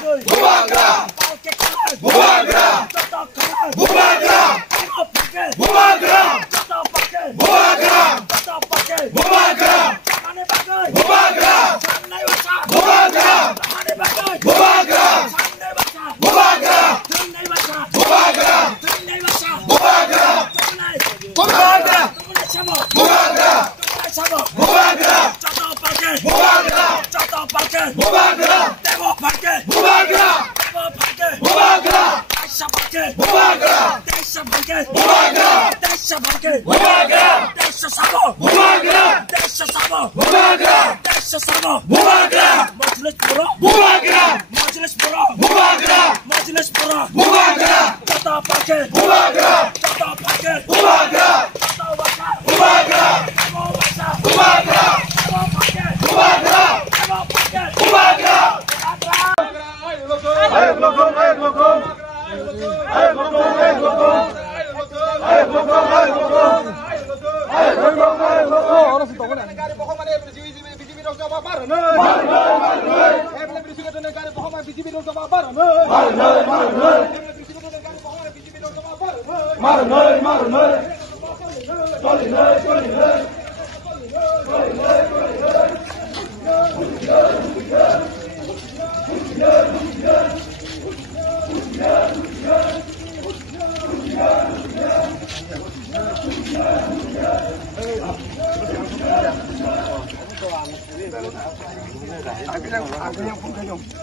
Bubarkan! Bubarkan! Bubarkan! Bubarkan! Bubarkan! Bubarkan! Bubarkan! Bubarkan! Bubarkan! Bubarkan! Bubarkan! Bubarkan! Bubarkan! Bubarkan! Bubarkan! Bubarkan! Bubarkan! Aku yang